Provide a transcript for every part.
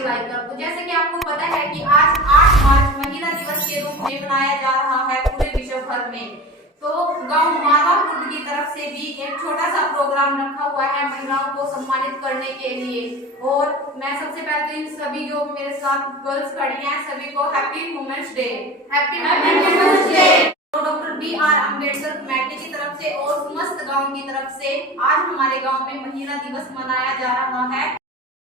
के लाइक कर दो। जैसे कि आपको पता है कि आज 8 मार्च महिला दिवस के रूप में मनाया जा रहा है पूरे विश्व भर में। तो गांव मारवा कुंड की तरफ से भी एक छोटा सा प्रोग्राम रखा हुआ है महिलाओं को सम्मानित करने के लिए। और मैं सबसे पहले तो इन सभी जो मेरे साथ गर्ल्स खड़ी हैं सभी को happy women's day. Happy women's day. तो डॉक्टर बी.आर. अम्बेडकर कमेटी की तरफ से और समस्त गांव की तरफ से आज हमारे गांव में महिला दिवस मनाया जा रहा है।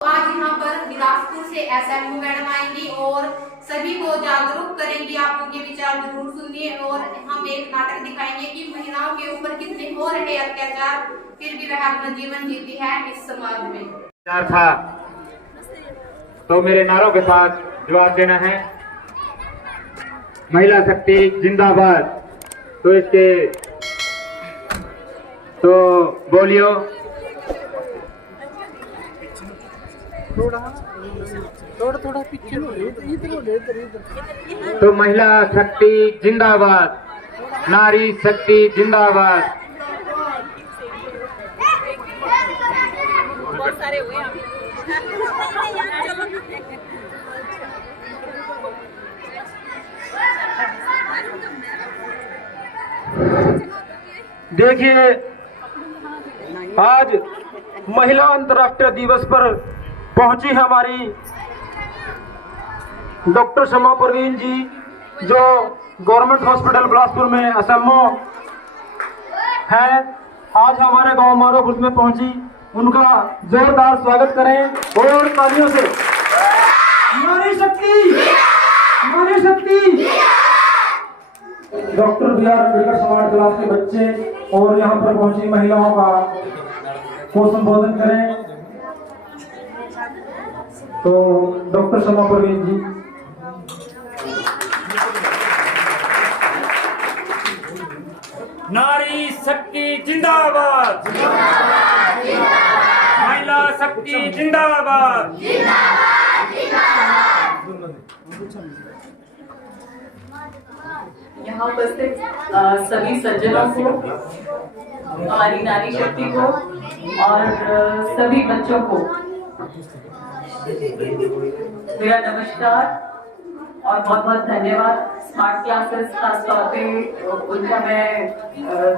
आज यहाँ पर बिलासपुर से एसएमओ मैडम आएंगी और सभी को जागरूक करेंगी। आप उनके विचार जरूर सुनिए और हम एक नाटक दिखाएंगे कि महिलाओं के ऊपर कितने हो रहे अत्याचार, फिर भी वह अपना जीवन जीती है इस समाज में। था तो मेरे नारों के साथ जवाब देना है। महिला शक्ति जिंदाबाद। तो इसके तो बोलियो। थोड़ा पीछे तो महिला शक्ति जिंदाबाद, नारी शक्ति जिंदाबाद। बहुत सारे हुए देखिए, आज महिला अंतर्राष्ट्रीय दिवस पर पहुंची हमारी डॉक्टर शमा परवीन जी, जो गवर्नमेंट हॉस्पिटल बिलासपुर में एसएमओ है। आज हमारे गांव मारोपुर में पहुंची, उनका जोरदार स्वागत करें और तालियों से। नारी शक्ति, नारी शक्ति। Doctor B R. अम्बेडकर समाज क्लास के बच्चे और यहाँ पर पहुंची महिलाओं को संबोधन करें। तो डॉक्टर शमा परवीन जी। नारी शक्ति जिंदाबाद, महिला शक्ति जिंदाबाद। यहाँ उपस्थित सभी सज्जनों को, हमारी नारी शक्ति को और सभी बच्चों को मेरा नमस्कार और बहुत बहुत धन्यवाद। स्मार्ट क्लासेस खास तौर पे उनका मैं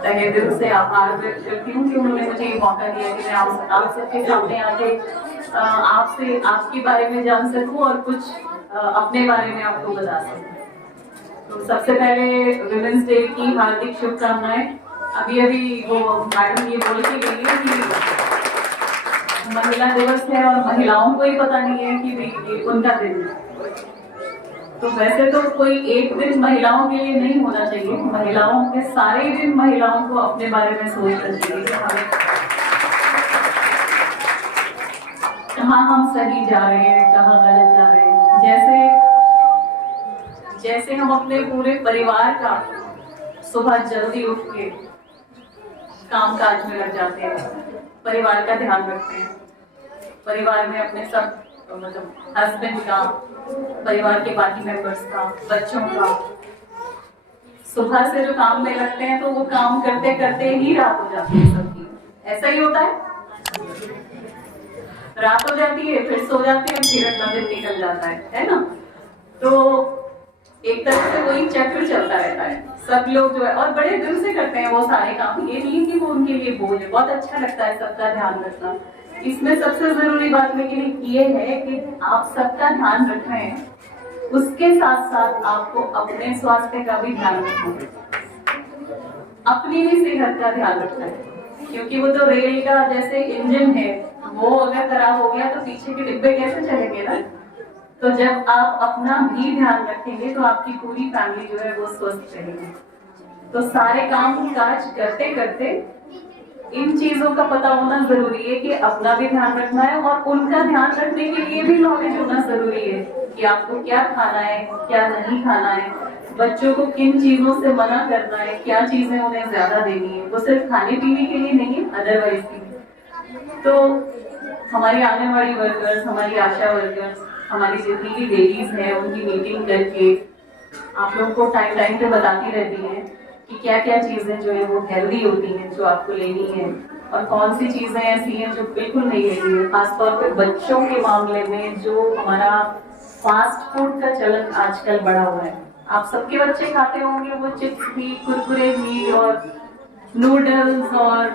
तहे दिल से आभार व्यक्त करती हूँ कि उन्होंने मुझे ये मौका दिया कि मैं आप सबके सामने आके आपसे आपके बारे में जान सकूं और कुछ अपने बारे में आपको बता सकूं। तो सबसे पहले वुमेन्स डे की हार्दिक शुभकामनाएं। अभी वो मैडम ये बोल के गई है कि महिला दिवस है और महिलाओं को ही पता नहीं है कि उनका दिन है। तो वैसे तो कोई एक दिन महिलाओं के लिए नहीं होना चाहिए, महिलाओं के सारे दिन महिलाओं को अपने बारे में सोचना चाहिए कि हमें कहाँ हम सही जा रहे हैं, कहाँ गलत जा रहे हैं। जैसे हम अपने पूरे परिवार का सुबह जल्दी उठ के काम काज में लग जाते हैं, परिवार का ध्यान रखते हैं, परिवार में अपने सब मतलब हस्बैंड का, परिवार के बाकी मेंबर्स का, बच्चों का, सुबह से जो काम में लगते हैं तो वो काम करते करते ही रात हो जाती है सबकी। ऐसा ही होता है, रात हो जाती है फिर सो जाते हैं, फिर अगला दिन निकल जाता है ना। तो एक तरह से वही चक्र चलता रहता है। सब लोग जो है और बड़े दिल से करते हैं वो सारे काम, ये नहीं कि वो उनके लिए बोझ है। बहुत अच्छा लगता है सबका ध्यान रखना। इसमें सबसे जरूरी बात मेरे लिए ये है कि आप सबका ध्यान रख रहे हैं, उसके साथ साथ आपको अपने स्वास्थ्य का भी ध्यान रखना है, अपनी भी सेहत का ध्यान रखना है। क्योंकि वो तो रेल का जैसे इंजन है, वो अगर खराब हो गया तो पीछे के डिब्बे कैसे चलेंगे ना। तो जब आप अपना भी ध्यान रखेंगे तो आपकी पूरी फैमिली जो है वो स्वस्थ रहेगी। तो सारे काम काज करते करते इन चीजों का पता होना जरूरी है कि अपना भी ध्यान रखना है और उनका ध्यान रखने के लिए भी नॉलेज होना जरूरी है कि आपको क्या खाना है, क्या नहीं खाना है, बच्चों को किन चीजों से मना करना है, क्या चीजें उन्हें ज्यादा देनी है। वो सिर्फ खाने पीने के लिए नहीं है, अदरवाइज भी। तो हमारी आंगनवाड़ी वर्कर्स, हमारी आशा वर्कर्स, हमारी जितनी भी लेडीज हैं, उनकी मीटिंग करके आप लोगों को टाइम टाइम पे बताती रहती हैं कि क्या क्या चीजें जो है वो हेल्दी होती हैं जो आपको लेनी है। और कौन सी चीजें ऐसी हैं जो बिल्कुल नहीं लेनी है। खासतौर पे बच्चों के मामले में जो हमारा फास्ट फूड का चलन आजकल बढ़ा हुआ है, आप सबके बच्चे खाते होंगे वो चिप्स भी, कुरकुरे भी, और नूडल्स और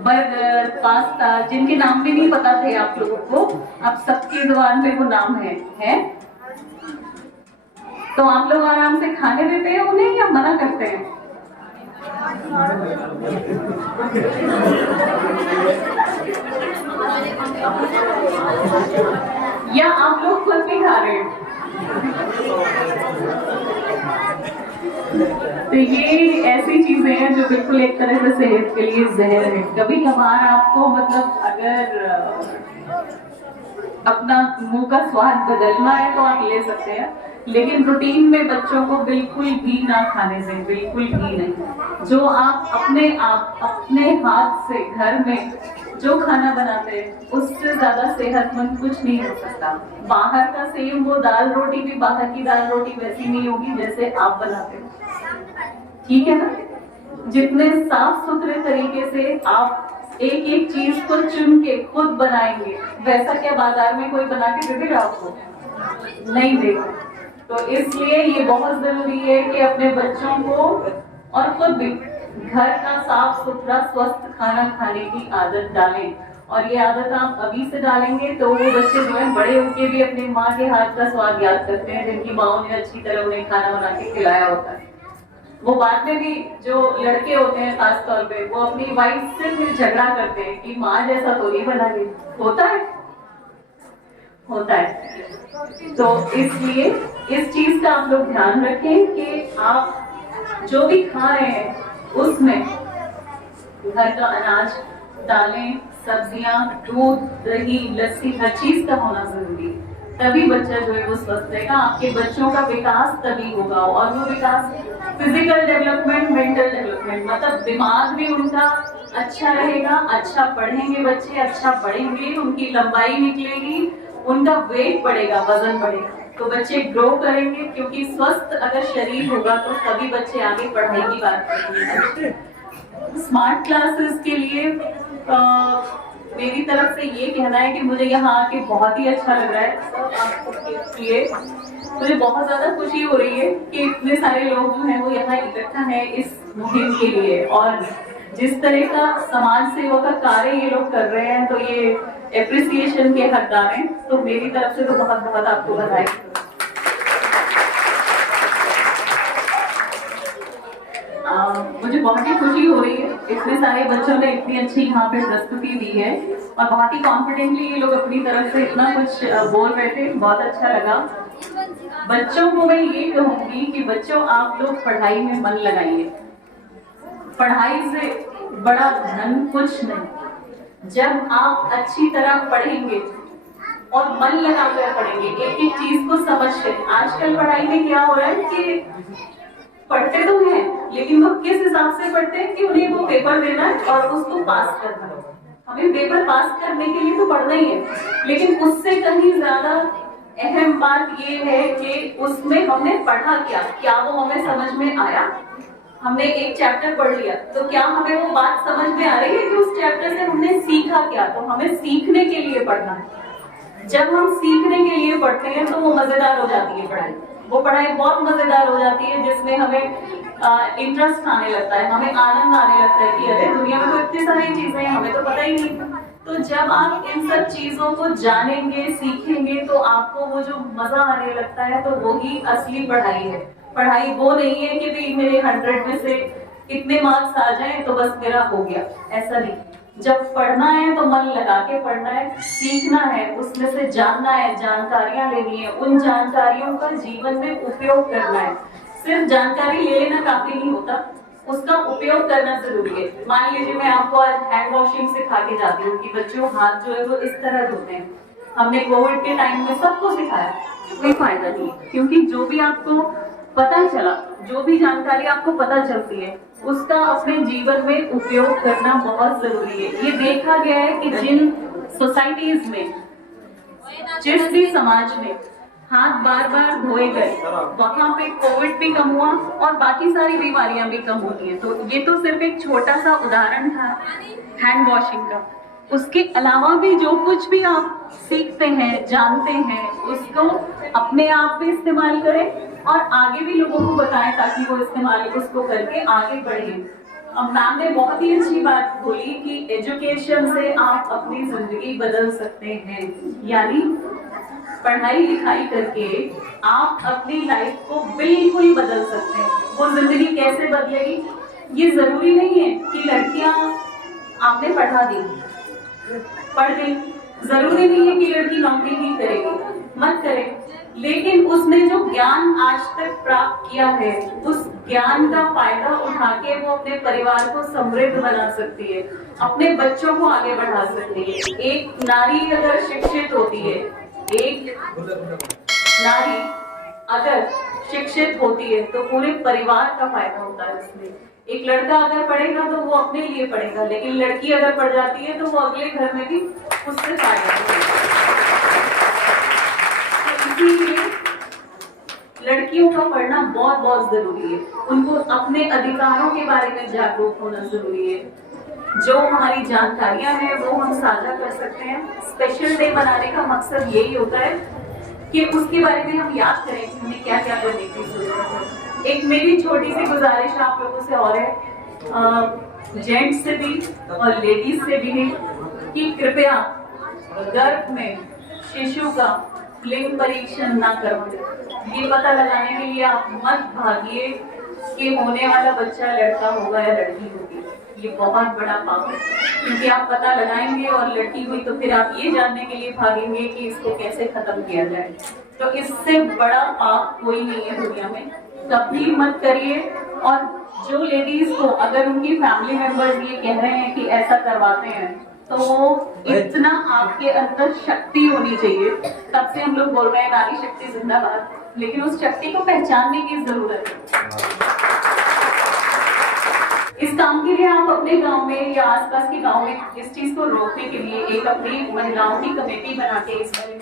बर्गर, पास्ता, जिनके नाम भी नहीं पता थे आप लोगों को, अब सबकी जुबान पे वो नाम है? तो आप लोग आराम से खाने देते हैं उन्हें या मना करते हैं? या आप लोग खुद भी खा रहे हैं? तो ये ऐसी चीजें हैं जो बिल्कुल एक तरह से सेहत के लिए जहर है। कभी कभार आपको मतलब अगर अपना मुंह का स्वाद बदलना है तो आप ले सकते हैं, लेकिन रूटीन में बच्चों को बिल्कुल भी ना खाने दें, बिल्कुल भी नहीं। जो आप अपने हाथ से घर में जो खाना बनाते हैं उससे ज्यादा सेहतमंद कुछ नहीं हो सकता। बाहर का सेम वो दाल रोटी भी, बाहर की दाल रोटी वैसी नहीं होगी जैसे आप बनाते हो, ठीक है ना? जितने साफ सुथरे तरीके से आप एक एक चीज को चुन के खुद बनाएंगे, वैसा क्या बाजार में कोई बना के दे देगा आपको? नहीं देगा। तो इसलिए ये बहुत जरूरी है कि अपने बच्चों को और खुद भी घर का साफ सुथरा स्वस्थ खाना खाने की आदत डालें। और ये आदत आप अभी से डालेंगे तो वो बच्चे जो है बड़े होके भी अपनी माँ के हाथ का स्वाद याद करते हैं, जिनकी माँ ने अच्छी तरह उन्हें खाना बना के खिलाया होता है। वो बाद में भी जो लड़के होते हैं खासतौर पे, वो अपनी वाइफ से फिर झगड़ा करते हैं कि माँ जैसा तो नहीं बना रही। होता है। तो इसलिए इस चीज का आप लोग ध्यान रखें कि आप जो भी खा रहे हैं उसमें घर का अनाज, दालें, सब्जियां, दूध, दही, लस्सी, हर चीज का होना जरूरी है। तभी बच्चा जो है वो स्वस्थ रहेगा। आपके बच्चों का विकास तभी होगा, और वो विकास फिजिकल डेवलपमेंट, मेंटल डेवलपमेंट, मतलब दिमाग भी उनका अच्छा रहेगा, अच्छा पढ़ेंगे बच्चे, अच्छा पढ़ेंगे, उनकी लंबाई निकलेगी, उनका वेट बढ़ेगा, वजन बढ़ेगा, तो बच्चे ग्रो करेंगे। क्योंकि स्वस्थ अगर शरीर होगा तो तभी बच्चे आगे पढ़ाई की बात करेंगे। स्मार्ट क्लासेस के लिए मेरी तरफ से ये कहना है कि मुझे यहाँ आके बहुत ही अच्छा लग रहा है। इसलिए मुझे बहुत ज्यादा खुशी हो रही है कि इतने सारे लोग जो हैं वो यहाँ इकट्ठा हैं इस मुहिम के लिए, और जिस तरह का समाज सेवा का कार्य ये लोग कर रहे हैं तो ये एप्रिसिएशन के हकदार हैं। तो मेरी तरफ से तो बहुत बहुत आपको बधाई। मुझे बहुत ही खुशी हो रही है, इतने सारे बच्चों ने इतनी अच्छी यहाँ पे प्रस्तुति दी है और बहुत ही कॉन्फिडेंटली ये लोग अपनी तरफ से इतना कुछ बोल रहे थे, बहुत अच्छा लगा। बच्चों को मैं ये कहूंगी कि बच्चों आप लोग पढ़ाई में मन लगाइए। पढ़ाई से बड़ा धन कुछ नहीं। जब आप अच्छी तरह पढ़ेंगे और मन लगाकर पढ़ेंगे, एक एक चीज को समझ के। आजकल पढ़ाई में क्या हो रहा है कि पढ़ते तो हैं लेकिन वो किस हिसाब से पढ़ते हैं कि उन्हें वो पेपर देना है और उसको पास करना है। हमें पेपर पास करने के लिए तो पढ़ना ही है, लेकिन उससे कहीं ज्यादा अहम बात ये है कि उसमें हमने पढ़ा क्या वो हमें समझ में आया। हमने एक चैप्टर पढ़ लिया तो क्या हमें वो बात समझ में आ रही है कि उस चैप्टर से हमने सीखा क्या। तो हमें सीखने के लिए पढ़ना है। जब हम सीखने के लिए पढ़ते हैं तो वो मजेदार हो जाती है पढ़ाई। वो पढ़ाई बहुत मजेदार हो जाती है जिसमें हमें इंटरेस्ट आने लगता है, हमें आनंद आने लगता है कि अरे दुनिया में तो इतनी सारी चीजें हैं, हमें तो पता ही नहीं। तो जब आप इन सब चीजों को जानेंगे, सीखेंगे तो आपको वो जो मजा आने लगता है तो वो ही असली पढ़ाई है। पढ़ाई वो नहीं है कि भाई मेरे 100 में से इतने मार्क्स आ जाएं तो बस मेरा हो गया, ऐसा नहीं। जब पढ़ना है तो मन लगा के पढ़ना है, सीखना है, उसमें से जानना है, जानकारियां लेनी है, उन जानकारियों का जीवन में उपयोग करना है। सिर्फ जानकारी ले लेना काफी नहीं होता, उसका उपयोग करना जरूरी है। मान लीजिए मैं आपको आज हैंड वॉशिंग सिखा के जाती हूँ कि बच्चों हाथ जो है वो इस तरह धोते हैं। हमने कोविड के टाइम में सबको सिखाया, कोई फायदा नहीं, क्योंकि जो भी आपको पता चला, जो भी जानकारी आपको पता चलती है उसका अपने जीवन में उपयोग करना बहुत जरूरी है। ये देखा गया है कि जिन सोसाइटीज में, जिस भी समाज में हाथ बार बार धोए गए, वहां पे कोविड भी कम हुआ और बाकी सारी बीमारियां भी कम होती हैं। तो ये तो सिर्फ एक छोटा सा उदाहरण था हैंड वॉशिंग का। उसके अलावा भी जो कुछ भी आप सीखते हैं, जानते हैं, उसको अपने आप पे इस्तेमाल करें और आगे भी लोगों को बताएं ताकि वो इस्तेमाल उसको करके आगे बढ़ें। अब मैम ने बहुत ही अच्छी बात बोली कि एजुकेशन से आप अपनी जिंदगी बदल सकते हैं, यानी पढ़ाई लिखाई करके आप अपनी लाइफ को बिल्कुल बदल सकते हैं। वो जिंदगी कैसे बदलेगी, ये जरूरी नहीं है कि लड़कियां आपने पढ़ा दी, पढ़ गई, जरूरी नहीं है कि लड़की नौकरी ही करेगी, मत करे, लेकिन उसने जो ज्ञान आज तक प्राप्त किया है उस ज्ञान का फायदा उठा के वो अपने परिवार को समृद्ध बना सकती है, अपने बच्चों को आगे बढ़ा सकती है। एक नारी अगर शिक्षित होती है, एक नारी अगर शिक्षित होती है तो पूरे परिवार का फायदा होता है उसमें। एक लड़का अगर पढ़ेगा तो वो अपने लिए पढ़ेगा, लेकिन लड़की अगर पढ़ जाती है तो वो अगले घर में भी उससे फायदा होगा। तो इसीलिए लड़कियों का पढ़ना बहुत बहुत जरूरी है, उनको अपने अधिकारों के बारे में जागरूक होना जरूरी है। जो हमारी जानकारियां हैं वो हम साझा कर सकते हैं। स्पेशल डे मनाने का मकसद यही होता है कि उसके बारे में हम याद करें कि हमें क्या क्या करने की जरूरत है। एक मेरी छोटी सी गुजारिश आप लोगों से और है, जेंट्स से भी और लेडीज से भी है कि कृपया गर्भ में शिशु का लिंग परीक्षण ना करवाएं। ये पता लगाने के लिए आप मत भागिए कि होने वाला बच्चा लड़का होगा या लड़की होगी, ये बहुत बड़ा पाप है, क्योंकि आप पता लगाएंगे और लड़की हुई तो फिर आप ये जानने के लिए भागेंगे कि इसको कैसे खत्म किया जाए। तो इससे बड़ा पाप कोई नहीं है दुनिया में, कभी मत करिए। और जो लेडीज को अगर उनकी फैमिली मेंबर्स ये कह रहे हैं कि ऐसा करवाते हैं तो इतना आपके अंदर शक्ति होनी चाहिए। तब से हम लोग बोल रहे हैं नारी शक्ति जिंदाबाद, लेकिन उस शक्ति को पहचानने की जरूरत है। इस काम के लिए आप अपने गांव में या आसपास के गांव में इस चीज को रोकने के लिए एक अपनी महिलाओं की कमेटी बना के इस बारे में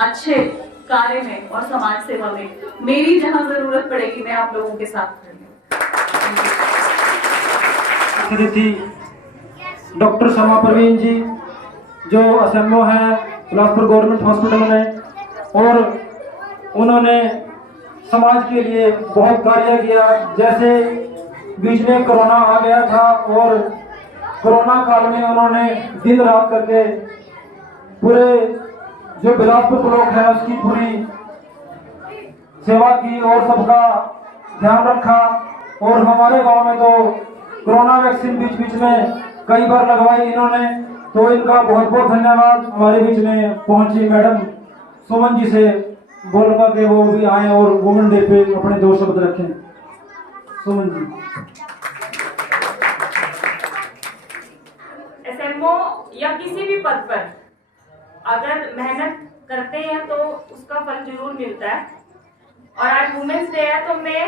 अच्छे कार्य में और समाज सेवा में मेरी जहां जरूरत पड़ेगी मैं आप लोगों के साथ थी। डॉक्टर शर्मा परवीन जी जो एसएमओ है बिलासपुर गवर्नमेंट हॉस्पिटल में, और उन्होंने समाज के लिए बहुत कार्य किया। जैसे बीच में कोरोना आ गया था और कोरोना काल में उन्होंने दिन रात करके पूरे जो बिलासपुर ब्लॉक है उसकी पूरी सेवा की और सबका ध्यान रखा। और हमारे गांव में तो कोरोना वैक्सीन बीच बीच में कई बार लगवाई इन्होंने, तो इनका बहुत बहुत धन्यवाद। हमारे बीच में पहुंची मैडम सुमन जी से बोलूंगा कि वो भी आए और वुमेन डे पे अपने 2 शब्द रखें। सुमन जी। एसएमओ या किसी भी पद पर अगर मेहनत करते हैं तो उसका फल जरूर मिलता है। और आज वुमेन्स डे है तो मैं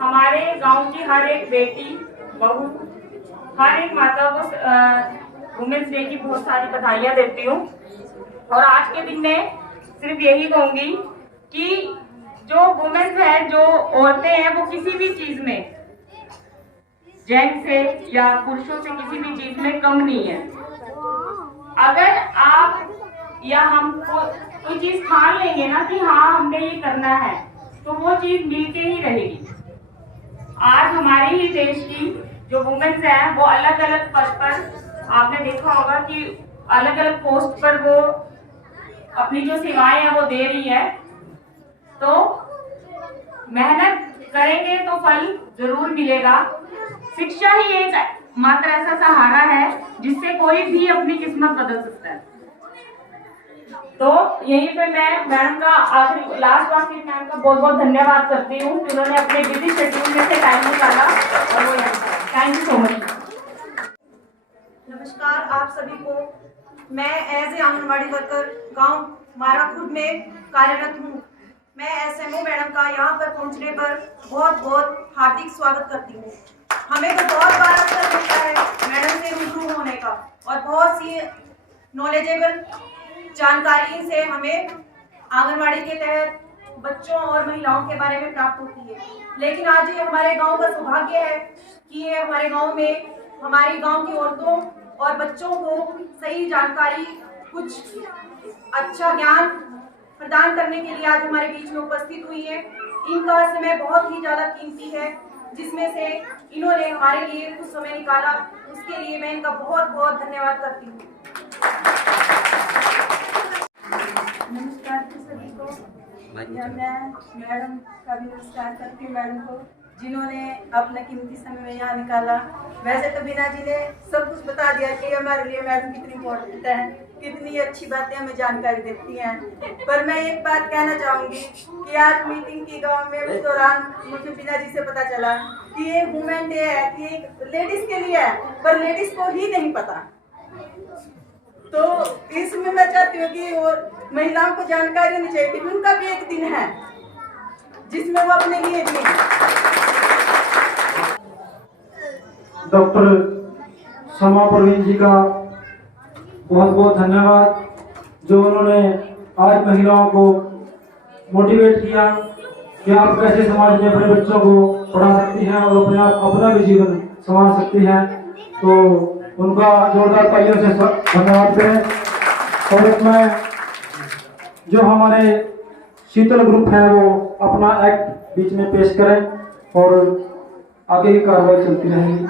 हमारे गांव की हर एक बेटी, बहू, हर एक माता को वुमेन्स डे की बहुत सारी बधाइयां देती हूँ। और आज के दिन में सिर्फ यही कहूंगी कि जो वुमेन्स है, जो औरतें हैं, वो किसी भी चीज में जेंट्स से या पुरुषों से किसी भी चीज में कम नहीं है। अगर आप या हम कोई चीज ठान लेंगे ना कि हाँ हमने ये करना है, तो वो चीज मिलके ही रहेगी। आज हमारे ही देश की जो वुमेन्स हैं वो अलग अलग पद पर, आपने देखा होगा कि अलग अलग पोस्ट पर वो अपनी जो सेवाएं हैं वो दे रही है। तो मेहनत करेंगे तो फल जरूर मिलेगा। शिक्षा ही एक मात्र ऐसा सहारा है जिससे कोई भी अपनी किस्मत बदल सकता है। तो यहीं पे मैं मैम का आखिरी लास्ट बार फिर मैम का बहुत बहुत धन्यवाद करती हूँ कि उन्होंने अपने बिजी शेड्यूल में से टाइम निकाला और वो यहाँ। Thank you so much. नमस्कार आप सभी को। मैं एज ए आंगनबाड़ी वर्कर गांव माराखुर्द में कार्यरत हूँ। मैं एसएमओ मैडम का यहाँ पर पहुँचने पर बहुत बहुत हार्दिक स्वागत करती हूँ। हमें तो बहुत बार अवसर मिलता है मैडम से रूबरू होने का और बहुत सी नॉलेजेबल जानकारी से हमें आंगनवाड़ी के तहत बच्चों और महिलाओं के बारे में प्राप्त होती है। लेकिन आज ये हमारे गांव का सौभाग्य है कि ये हमारे गांव में हमारी गांव की औरतों और बच्चों को सही जानकारी, कुछ अच्छा ज्ञान प्रदान करने के लिए आज हमारे बीच में उपस्थित हुई है। इनका समय बहुत ही ज़्यादा कीमती है, जिसमें से इन्होंने हमारे लिए कुछ समय निकाला, उसके लिए मैं इनका बहुत बहुत धन्यवाद करती हूँ। नमस्कार सभी को। मैं मैडम का भी नमस्कार करती हूँ, मैडम को जिन्होंने अपना कीमती समय में यहाँ निकाला। वैसे तो बीना जी ने सब कुछ बता दिया कि हमारे लिए मैडम कितनी इम्पोर्टेंट है, कितनी अच्छी बातें हमें जानकारी देती हैं। पर मैं एक बात कहना चाहूँगी कि आज मीटिंग की गांव में उस दौरान मुझे बीना जी से पता चला कि ये वुमेन डे है, कि एक लेडीज़ के लिए है, पर लेडीज़ को ही नहीं पता। तो इसमें मैं चाहती हूँ कि वो महिलाओं को जानकारी होनी चाहिए कि उनका भी एक दिन है जिसमें वो अपने लिए भी। डॉक्टर समा परवीन जी का बहुत बहुत धन्यवाद, जो उन्होंने आज महिलाओं को मोटिवेट किया कि आप कैसे समाज में अपने बच्चों को पढ़ा सकती हैं और अपना भी जीवन संवार सकती हैं। तो उनका जोरदार तालियों से धन्यवाद करें। और इसमें जो हमारे शीतल ग्रुप है वो अपना एक्ट बीच में पेश करें और आगे की कार्रवाई चलती रहेगी।